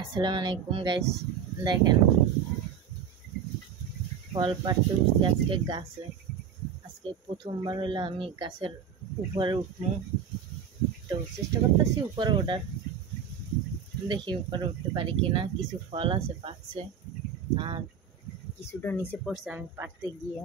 আসসালামু আলাইকুম গাইস। দেখেন ফল পাড়তে উঠছি আজকে গাছে। আজকে প্রথমবার হলো আমি গাছের উপরে উঠবো, তো চেষ্টা করতেছি উপরে ওঠার। দেখি উপরে উঠতে পারি কিনা। কিছু ফল আছে পাকছে, আর কিছুটা নিচে পড়ছে আমি পাড়তে গিয়ে।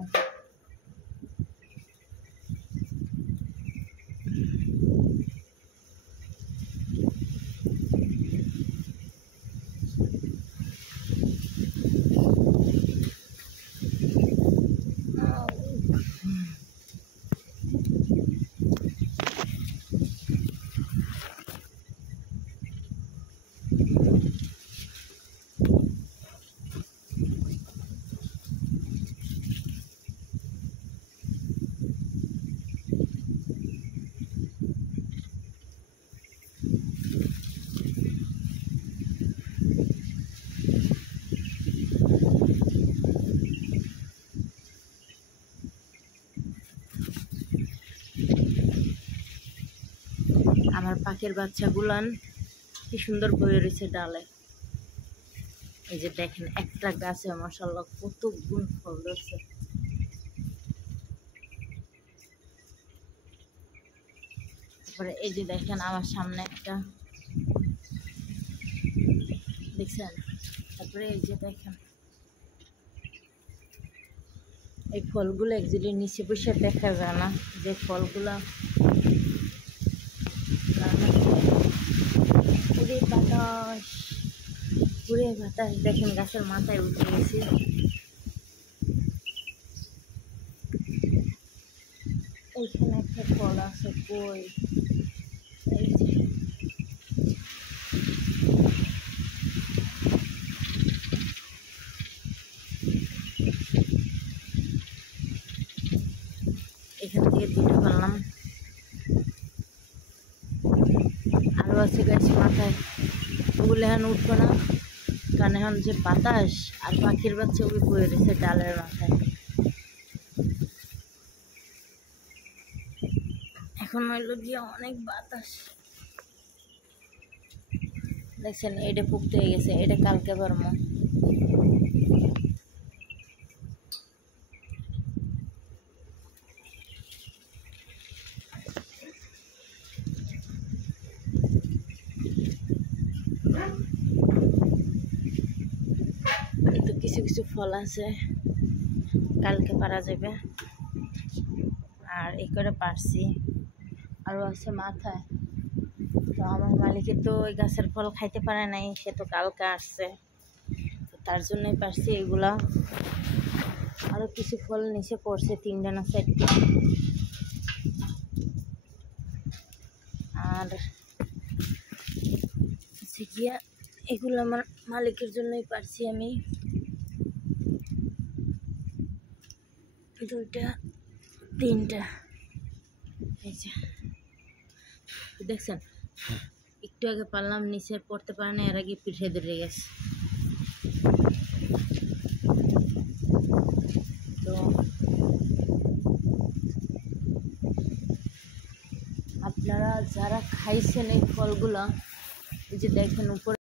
আমার পাখির বাচ্চাগুলান কি সুন্দর বয়ে রয়েছে ডালে। এই যে দেখেন একটা গাছে মাশাআল্লাহ কত গুণ ফল ধরছে। তারপরে এই যে দেখেন আমার সামনে একটা, দেখছেন? তারপরে এই যে দেখেন এই ফলগুলো একচুয়ালি নিচে বসে দেখা যায় না, যে ফলগুলা পুরে বাতাস দেখেন গাছের মাথায় উঠে গেছে। এইখানে একটা ফল আছে, কই? এই যে এখান থেকে দুটো পারলাম, আরও আছে গাছ মাথায়। ওগুলো এখন উঠবো না, কারণ এখন যে বাতাস আর পাখির বাচ্চা ওই বয়ে রয়েছে ডালের মাথায়। এখন হইলো গিয়ে অনেক বাতাস। দেখছেন এটা পুক্ত হয়ে গেছে, এটা কালকে পারবো। তো কিছু কিছু ফল আছে কালকে পারা যাবে, আর এই করে পারছি, আরও আছে মাথায়। তো আমার মালিকের তো ওই গাছের ফল খাইতে পারে নাই, সে তো কালকে আসছে, তো তার জন্যই পারছি এগুলা। আরও কিছু ফল নিচে পড়ছে, 3টা না 4টা। আর গিয়া এগুলো আমার মালিকের জন্যই পারছি আমি। 2টা 3টা, এই যে দেখছেন একটু আগে পারলাম, নিচে পড়তে পারে না, এর আগে পিঠে ধরে গেছে। তো আপনারা যারা খাইছেন এই ফলগুলা, এই যে দেখেন উপরে